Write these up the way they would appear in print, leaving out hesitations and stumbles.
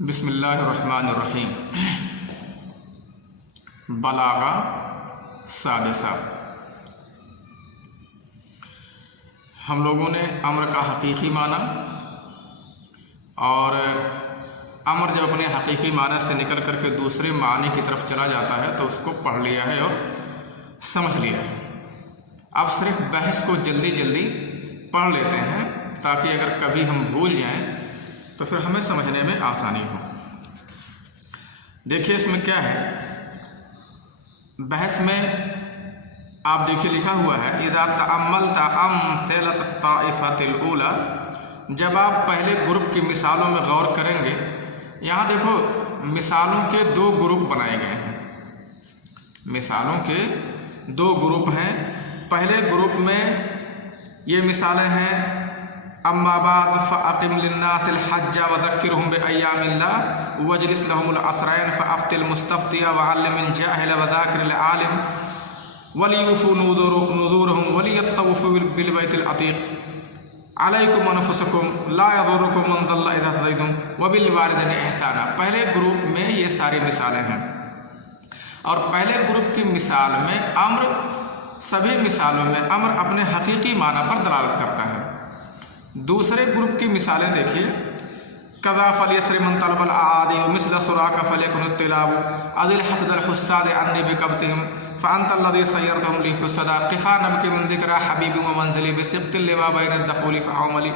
بسم اللہ الرحمن الرحیم۔ بلاغہ سادسہ۔ ہم لوگوں نے امر کا حقیقی معنی اور امر جب اپنے حقیقی معنی سے نکل کر کے دوسرے معنی کی طرف چلا جاتا ہے تو اس کو پڑھ لیا ہے اور سمجھ لیا ہے۔ اب صرف بحث کو جلدی جلدی پڑھ لیتے ہیں تاکہ اگر کبھی ہم بھول جائیں تو پھر ہمیں سمجھنے میں آسانی ہو۔ دیکھیے اس میں کیا ہے، بحث میں آپ دیکھیے لکھا ہوا ہے اذا تأملت امثلۃ الطائفۃ الاولی، جب آپ پہلے گروپ کی مثالوں میں غور کریں گے۔ یہاں دیکھو مثالوں کے دو گروپ بنائے گئے ہیں، مثالوں کے دو گروپ ہیں۔ پہلے گروپ میں یہ مثالیں ہیں اما بعد فاقم للناس الحج وذکرهم بایام اللہ واجلس لهم العصرین فافت المستفتی وعلم الجاہل وذاکر العالم ولیوفوا نذورهم ولیطوفوا بالبیت العتیق علیکم انفسکم لا یضرکم من ضل اذا اهتدیتم وبالوالدین احسانا۔ پہلے گروپ میں یہ ساری مثالیں ہیں، اور پہلے گروپ کی مثال میں امر، سبھی مثالوں میں امر اپنے حقیقی معنی پر دلالت کرتا ہے۔ دوسرے گروپ کی مثالیں دیکھیے، کذا فلیسر من طلب الاعادی ومثل سراک فلیکن الطلاب اذ الحسد الحساد عنی بکبتهم فانت الذی سیرتهم لی حسدا قفا نبکی من ذکر حبیب ومنزلی بسبت لما بین الدخول فعملی۔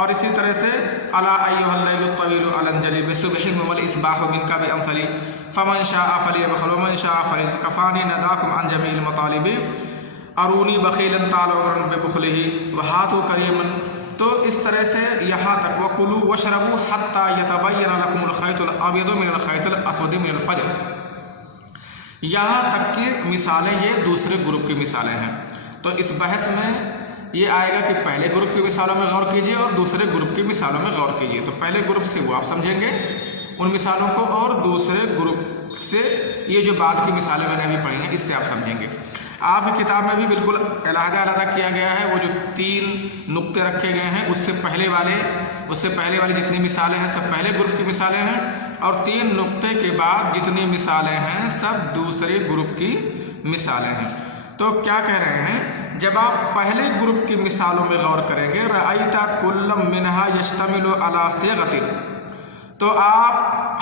اور اسی طرح سے الا ایها اللیل الطویل الانجلی بصبح والاصباح منک بامثلی فمن شاء فلیبخل ومن شاء فلیتکفانی نداکم عن جمیع المطالب ارونی بخیلا طالعا ببخلہ وہاتوا کریما۔ تو اس طرح سے یہاں تک وَكُلُوا وَاشْرَبُوا حَتَّى يَتَبَيَّنَ لَكُمُ الْخَيْطُ الْأَبْيَضُ مِنَ الْخَيْطِ الْأَسْوَدِ مِنَ الْفَجْرِ۔ یہاں تک کہ مثالیں یہ دوسرے گروپ کی مثالیں ہیں۔ تو اس بحث میں یہ آئے گا کہ پہلے گروپ کی مثالوں میں غور کیجئے اور دوسرے گروپ کی مثالوں میں غور کیجئے۔ تو پہلے گروپ سے وہ آپ سمجھیں گے ان مثالوں کو، اور دوسرے گروپ سے یہ جو بعد کی مثالیں میں نے ابھی پڑھی ہیں اس سے آپ سمجھیں گے۔ آپ کی کتاب میں بھی بالکل علیحدہ کیا گیا ہے، وہ جو 3 نقطے رکھے گئے ہیں اس سے پہلے والی جتنی مثالیں ہیں سب پہلے گروپ کی مثالیں ہیں، اور 3 نقطے کے بعد جتنی مثالیں ہیں سب دوسرے گروپ کی مثالیں ہیں۔ تو کیا کہہ رہے ہیں، جب آپ پہلے گروپ کی مثالوں میں غور کریں گے رأیت کل منہا یشتمل علی صیغۃ، تو آپ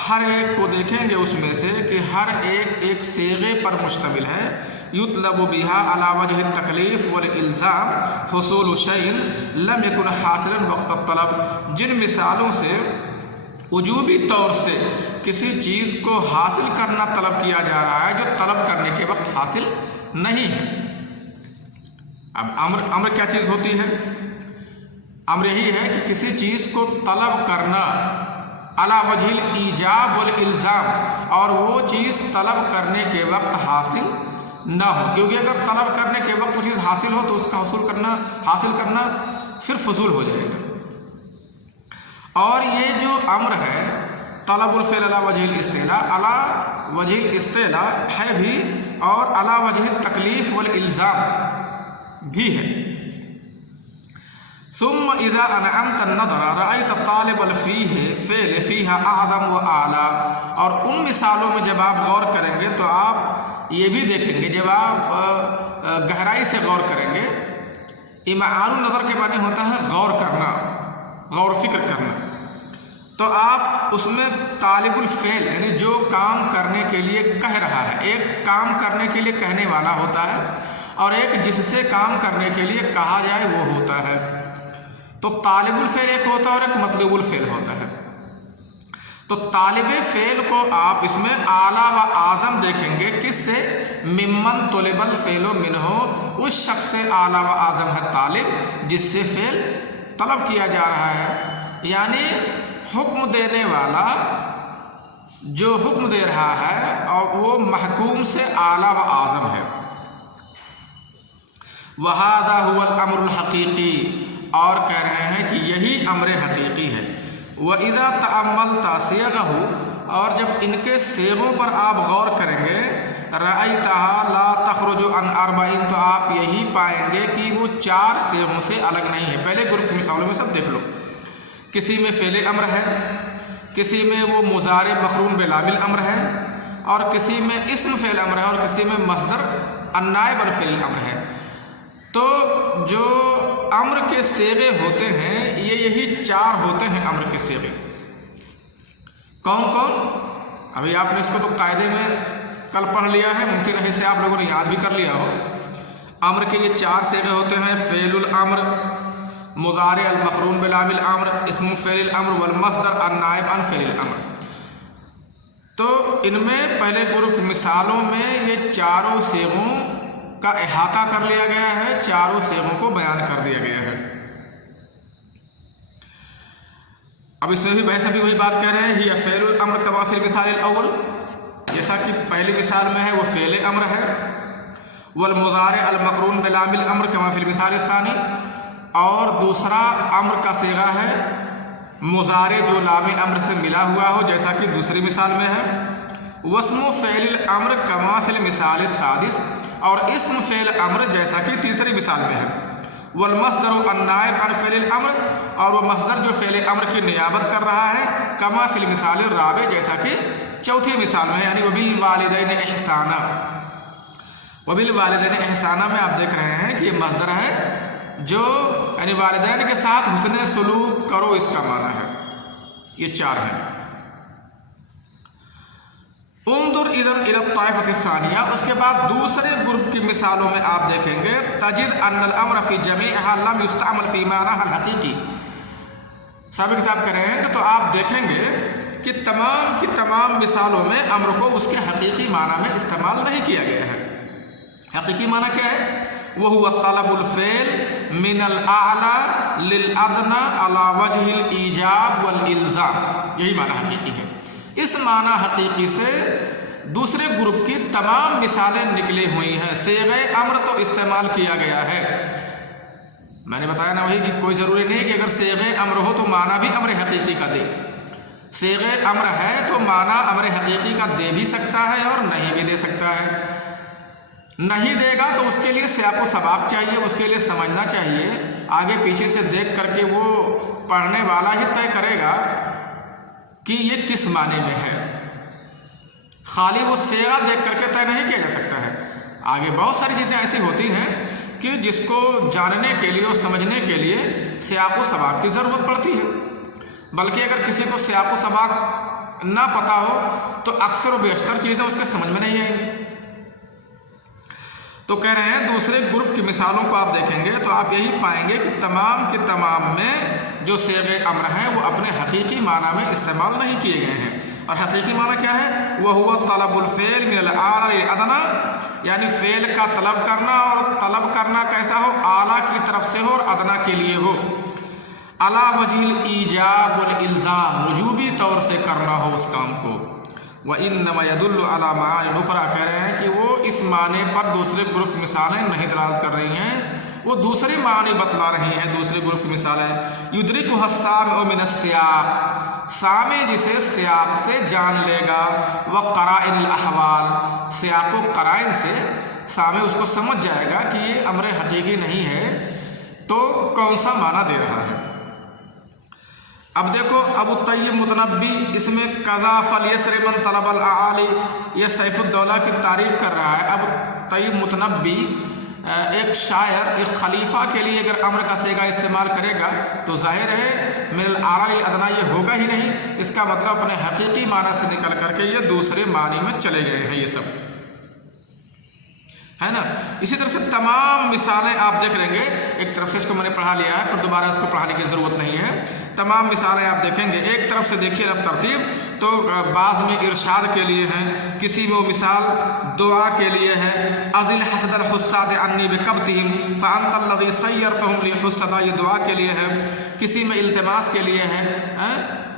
ہر ایک کو دیکھیں گے اس میں سے کہ ہر ایک صیغے پر مشتمل ہے۔ یطلب بها علی وجہ التکلیف والالزام حصول شیء لم یکن حاصلا وقت الطلب، جن مثالوں سے وجوبی طور سے کسی چیز کو حاصل کرنا طلب کیا جا رہا ہے جو طلب کرنے کے وقت حاصل نہیں ہے۔ اب امر کیا چیز ہوتی ہے؟ امر یہی ہے کہ کسی چیز کو طلب کرنا علی وجہ الایجاب والالزام، اور وہ چیز طلب کرنے کے وقت حاصل نہ ہو، کیونکہ اگر طلب کرنے کے وقت وہ چیز حاصل ہو تو اس کا حاصل کرنا پھر فضول ہو جائے گا۔ اور یہ جو امر ہے طلب الفعل علی وجہ الاستعلاء، علی وجہ الاستعلاء ہے بھی، اور علی وجہ التکلیف والالزام بھی ہے۔ ثم اذا انعمت النظر رأيت الطالب الفعل فيها اعظم واعلى، اور ان مثالوں میں جب آپ غور کریں گے تو آپ یہ بھی دیکھیں گے، جب آپ گہرائی سے غور کریں گے، امعان النظر کے معنی ہوتا ہے غور کرنا، غور و فکر کرنا، تو آپ اس میں طالب الفعل یعنی جو کام کرنے کے لیے کہہ رہا ہے، ایک کام کرنے کے لیے کہنے والا ہوتا ہے اور ایک جس سے کام کرنے کے لیے کہا جائے وہ ہوتا ہے۔ تو طالب الفعل ایک ہوتا ہے اور ایک مطلوب الفعل ہوتا ہے۔ تو طالب فعل کو آپ اس میں اعلیٰ و اعظم دیکھیں گے، کس سے؟ ممن طلب الفعل منہ، اس شخص سے اعلیٰ و اعظم ہے طالب جس سے فعل طلب کیا جا رہا ہے، یعنی حکم دینے والا جو حکم دے رہا ہے اور وہ محکوم سے اعلیٰ و اعظم ہے۔ وَهَذَا هُوَ الْأَمْرُ الْحَقِيقِي، اور کہہ رہے ہیں کہ یہی امر حقیقی ہے۔ وَإِذَا تَأَمَّلْتَ صِيغَهُ، اور جب ان کے صیغوں پر آپ غور کریں گے رأیتها لا تخرج عن 40، تو آپ یہی پائیں گے کہ وہ 4 صیغوں سے الگ نہیں ہے۔ پہلے گروپ کی مثالوں میں سب دیکھ لو، کسی میں فعل امر ہے، किसी में वो मुज़ारे मक़रून बिलामिल अम्र है, और किसी में इस्म फ़ेल अम्र है, और किसी में मस्दर अन्नाइब अन फ़ेल अम्र है। तो जो अम्र के सेगे होते हैं ये यही 4 होते हैं अम्र के सेगे। कौन कौन? अभी आपने इसको तो कायदे में कल पढ़ लिया है, मुमकिन है इसे आप लोगों ने याद भी कर लिया हो। अम्र के ये 4 सेगे होते हैं, फ़ेलुल अम्र, मुज़ारे अल मक़रून बिलामिल अम्र, इस्म फ़ेल अम्र वल मस्दर अन्नाइब अन फ़ेल अम्र। तो इनमें पहले ग्रुप की मिसालों में ये चारों सेगों का अहाता कर लिया गया है, चारों सेगों को बयान कर दिया गया है। अब इसमें भी वैसे भी वही बात कह रहे हैं, ही फ़ेलुल अम्र कमा फ़िल मिसाल अव्वल, जैसा कि पहली मिसाल में है वो फ़ेल अम्र है, वल मुज़ारे अल मक़रून बिलामिल अम्र कमा फ़िल मिसाल सानी, और दूसरा अम्र का सेगा है मुज़ारे जो लाम अम्र से मिला हुआ हो, जैसा कि दूसरी मिसाल में है। वस्मु फ़ेल अम्र कमा फ़िल मिसाल सादिस, और इस्म फ़ेल अम्र जैसा कि तीसरी मिसाल में है। वल मस्दर अन्नाइब अन फ़ेल अम्र, और वो मस्दर जो फ़ेल अम्र की नियाबत कर रहा है कमा फ़िल मिसाल राबे, जैसा कि चौथी मिसाल में है, यानी वबिल वालिदैन एहसाना। वबिल वालिदैन एहसाना में आप देख रहे हैं कि ये मस्दर है जो यानी वालिदैन के साथ हुस्ने सलूक करो, इसका माना है। ये 4 है। उन्जुर इदन इला ताइफत सानिया, उसके बाद दूसरे ग्रुप की मिसालों में आप देखेंगे तजिद अन्नल अम्र फी जमीअहा लम युस्तअमल फी मानाहा अल हकीकी। साहब किताब कह रहे हैं कि तो आप देखेंगे कि तमाम की तमाम मिसालों में अम्र को उसके हकीकी माना में इस्तेमाल नहीं किया गया है। हकीकी माना क्या है? वह हुआ तलबुल फ़ेल मिनल आला लिल अदना अला वजहिल ईजाब वल इल्ज़ाम, यही माना हकीकी है। इस माना हकीकी से दूसरे ग्रुप की तमाम मिसालें निकली हुई हैं। सेगे अम्र तो इस्तेमाल किया गया है, मैंने बताया ना वही कि कोई ज़रूरी नहीं कि अगर सेगे अम्र हो तो माना भी अम्र हकीकी का दे। सेगे अम्र है तो माना अम्र हकीकी का दे भी सकता है और नहीं भी दे सकता है। नहीं देगा तो उसके लिए सियाक़ो सबाक़ चाहिए, उसके लिए समझना चाहिए, आगे पीछे से देख करके वो पढ़ने वाला ही तय करेगा कि ये किस माने में है। खाली वो सेगा देख करके तय नहीं किया जा सकता है। आगे बहुत सारी चीज़ें ऐसी होती हैं कि जिसको जानने के लिए और समझने के लिए सियाक़ो सबाक़ की ज़रूरत पड़ती है। बल्कि अगर किसी को सियाक़ो सबाक़ ना पता हो तो अक्सर व बेशतर चीज़ें उसके समझ में नहीं आएंगी। तो कह रहे हैं दूसरे ग्रुप की मिसालों को आप देखेंगे तो आप यही पाएंगे कि तमाम के तमाम में जो सेगे अम्र हैं वो अपने हकीकी माना में इस्तेमाल नहीं किए गए हैं। और हकीकी माना क्या है? वह हुआ तलबुल फ़ेल मिनल आला लिल अदना, यानी फ़ेल का तलब करना, और तलब करना कैसा हो? आला की तरफ से हो और अदना के लिए हो। अला वजील ईजाब वल इल्ज़ाम, वजूबी तौर से करना हो उस काम को। व इन्नमा यदुल्लु अला मानी नुखरा, कह रहे हैं कि वो इस माने पर दूसरे ग्रुप की मिसालें नहीं दलालत कर रही हैं, वो दूसरे मानी बतला रही हैं। दूसरे ग्रुप की मिसालें युद्रिकु हस्साम व मिन सियाक़, सामे जिसे सियाक़ से जान लेगा, व क़राइनिल अहवाल, सियाक़ व क़राइन से सामे उसको समझ जाएगा कि ये अम्र हकीकी नहीं है तो कौन सा माना दे रहा है। अब देखो अबू तय्यब मुतनब्बी इसमें कज़ा फल यसर मन तलबल आली, यह सैफुद्दौला की तारीफ़ कर रहा है। अबू तय्यब मुतनब्बी एक शायर, एक खलीफा के लिए अगर अम्र का सेगा इस्तेमाल करेगा तो जाहिर है मिनल आला लिल अदना ये होगा ही नहीं। इसका मतलब अपने हकीकी माना से निकल करके ये दूसरे मानी में चले गए हैं, ये सब है ना। इसी तरह से तमाम मिसालें आप देख लेंगे। एक तरफ से इसको मैंने पढ़ा लिया है, फिर दोबारा इसको पढ़ाने की ज़रूरत नहीं है। तमाम मिसालें आप देखेंगे। एक तरफ से देखिए अब तरतीब, तो बाज़ में इरशाद के लिए हैं, किसी में वो मिसाल दुआ के लिए है। अज़िल हसदल हुस्साद अन्नी बिकब्तिहिम फ़अंतल लज़ी सय्यरतहुम लि हुस्सदा, ये दुआ के लिए है। किसी में इल्तिमास के लिए है,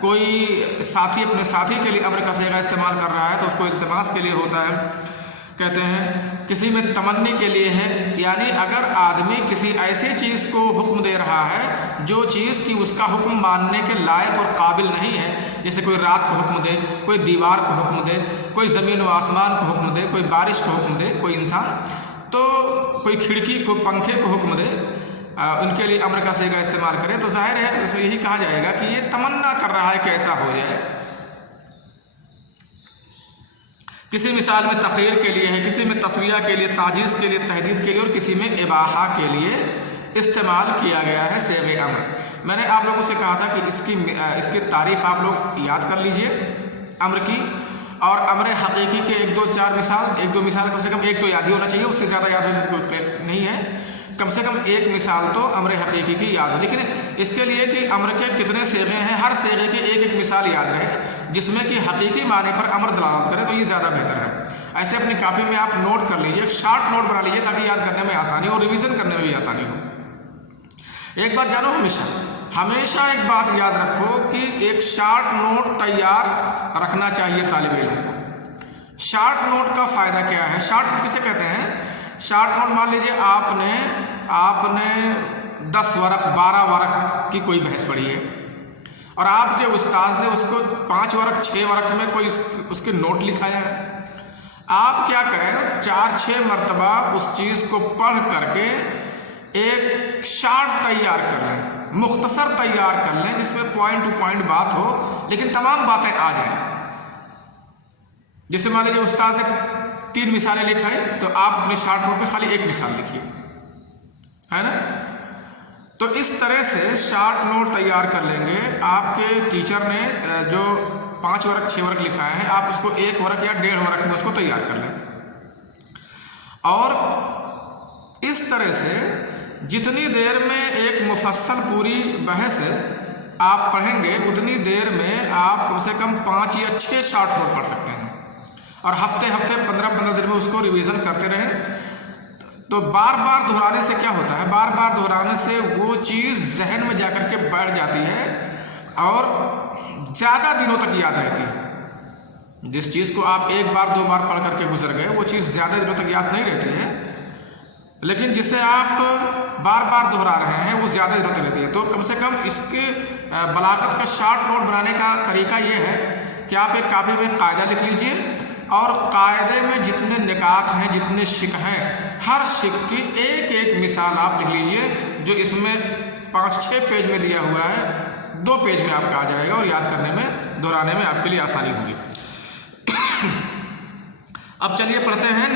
कोई साथी अपने साथी के लिए अम्र का सेगा इस्तेमाल कर रहा है तो उसको इल्तिमास के लिए होता है, कहते हैं। किसी में तमन्नी के लिए है, यानी अगर आदमी किसी ऐसी चीज़ को हुक्म दे रहा है जो चीज़ की उसका हुक्म मानने के लायक और काबिल नहीं है, जैसे कोई रात को हुक्म दे, कोई दीवार को हुक्म दे, कोई ज़मीन व आसमान को हुक्म दे, कोई बारिश को हुक्म दे, कोई इंसान, तो कोई खिड़की को, पंखे को हुक्म दे, उनके लिए अम्र का सेगा इस्तेमाल करे, तो जाहिर है उसमें यही कहा जाएगा कि ये तमन्ना कर रहा है कि ऐसा हो जाए। किसी मिसाल में तखीर के लिए है, किसी में तस्विया के लिए, ताजीज़ के लिए, तहदीद के लिए और किसी में इबाहा के लिए इस्तेमाल किया गया है सेग़े अम्र। मैंने आप लोगों से कहा था कि इसकी तारीफ़ आप लोग याद कर लीजिए अम्र की, और अम्र हकीकी के एक दो मिसाल कम से कम एक तो याद ही होना चाहिए, उससे ज़्यादा याद हो जिसको नहीं है, कम से कम एक मिसाल तो अम्र हकीकी की याद है। लेकिन इसके लिए कि अम्र के कितने सेग़े हैं, हर सेग़े की एक एक मिसाल याद रहे जिसमें कि हकीकी माने पर अम्र दलालत करे, तो ये ज़्यादा बेहतर है। ऐसे अपनी कॉपी में आप नोट कर लीजिए, एक शार्ट नोट बना लीजिए ताकि याद करने में आसानी हो, रिवीजन करने में भी आसानी हो। एक बात जानो, हमेशा एक बात याद रखो कि एक शार्ट नोट तैयार रखना चाहिए तालिब इल्म को। शार्ट नोट का फ़ायदा क्या है? शार्ट नोट किसे कहते हैं? शार्ट नोट मान लीजिए आपने 10 वरक़ 12 वरक़ की कोई बहस पढ़ी है और आपके उस्ताद ने उसको 5 वरक़ 6 वरक़ में कोई उसके नोट लिखाया है। आप क्या करें, 4-6 मरतबा उस चीज़ को पढ़ करके एक शार्ट तैयार कर लें, मुख्तसर तैयार कर लें जिसमें पॉइंट टू पॉइंट बात हो लेकिन तमाम बातें आ जाएं। जैसे मान लीजिए उस्ताद ने 3 मिसालें लिखाई तो आप अपने शार्ट नोट में खाली एक मिसाल लिखिए, है ना। तो इस तरह से शार्ट नोट तैयार कर लेंगे। आपके टीचर ने जो 5 वरक़ 6 वरक़ लिखाए हैं, आप उसको 1 वरक़ या 1.5 वरक़ में उसको तैयार कर लें। और इस तरह से जितनी देर में एक मुफस्सल पूरी बहस आप पढ़ेंगे उतनी देर में आप कम से कम 5 या 6 शार्ट नोट पढ़ सकते हैं। और हफ्ते 15-15 दिन में उसको रिवीजन करते रहें। तो बार बार दोहराने से क्या होता है, बार बार दोहराने से वो चीज़ जहन में जाकर के बैठ जाती है और ज़्यादा दिनों तक याद रहती है। जिस चीज़ को आप 1 बार 2 बार पढ़ करके गुजर गए वो चीज़ ज़्यादा दिनों तक याद नहीं रहती है, लेकिन जिसे आप बार बार दोहरा रहे हैं वो ज़्यादा दिनों तक रहती है। तो कम से कम इसके बलागत का शार्ट नोट बनाने का तरीका ये है कि आप एक कॉपी में कायदा लिख लीजिए और कायदे में जितने निकात हैं, जितने शिक हैं, हर शिक की एक एक मिसाल आप लिख लीजिए जो इसमें 5-6 पेज में दिया हुआ है, 2 पेज में आपका आ जाएगा और याद करने में, दोहराने में आपके लिए आसानी होगी। अब चलिए पढ़ते हैं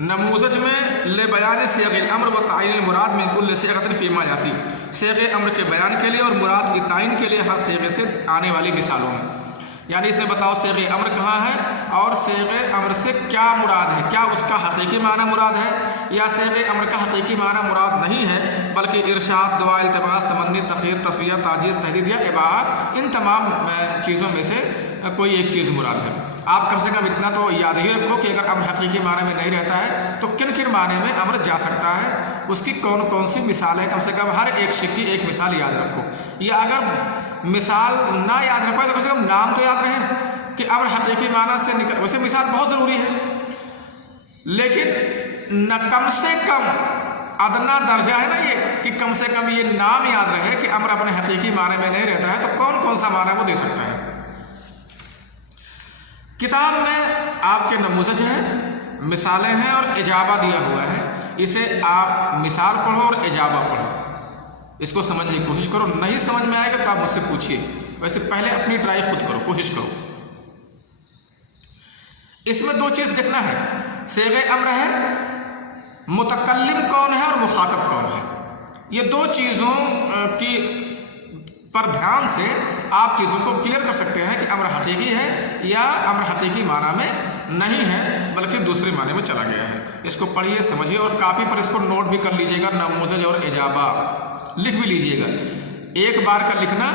नमूज़ज में ले बयान सेग़ अम्र व तायीन मुराद मिन कुल्ल सेग़तिन फ़ीमा याती, सेग़ अम्र के बयान के लिए और मुराद की तायीन के लिए हर सेग़े से आने वाली मिसालों में। यानी इसे बताओ सेग़ अम्र कहाँ है और सेग़ अम्र से क्या मुराद है, क्या उसका हकीकी माना मुराद है या सेग़ अम्र का हकीकी माना मुराद नहीं है बल्कि इरशाद, दुआ, इल्तिमास, तमन्नी, तख़ीर, तस्विया, ताजीज़, तहदीद या इबाहा, इन तमाम चीज़ों में से कोई एक चीज़ मुराद है। आप कम से कम इतना तो याद ही रखो कि अगर अम्र हकीकी माने में नहीं रहता है तो किन किन माने में अम्र जा सकता है, उसकी कौन कौन सी मिसाल है, कम से कम हर एक शिक की एक मिसाल याद रखो। या अगर मिसाल ना याद रख पाए तो कम से कम नाम तो याद रहे कि अम्र हकीकी माना से निकल। वैसे मिसाल बहुत ज़रूरी है लेकिन न कम से कम अदना दर्जा है ना ये कि कम से कम ये नाम याद रहे कि अम्र अपने हकीकी माने में नहीं रहता है तो कौन कौन सा माना वो दे सकता है। किताब में आपके नमूज़ज हैं, मिसालें हैं और इजाबा दिया हुआ है। इसे आप मिसाल पढ़ो और इजाबा पढ़ो, इसको समझने की कोशिश करो। नहीं समझ में आएगा तो आप मुझसे पूछिए, वैसे पहले अपनी ट्राई खुद करो, कोशिश करो। इसमें 2 चीज़ देखना है, सेग़ अम्र है, मुतकल्लिम कौन है और मुखातब कौन है। ये 2 चीज़ों की पर ध्यान से आप चीज़ों को क्लियर कर सकते हैं कि अम्र हकीकी है या अम्र हकीकी माना में नहीं है बल्कि दूसरे माने में चला गया है। इसको पढ़िए, समझिए और कॉपी पर इसको नोट भी कर लीजिएगा। नमूज़ज और इजाबा लिख भी लीजिएगा। 1 बार का लिखना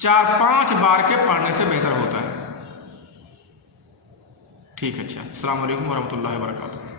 4-5 बार के पढ़ने से बेहतर होता है। ठीक है, अच्छा। अस्सलाम वालेकुम वरहमतुल्लाहि वबरकातुहू।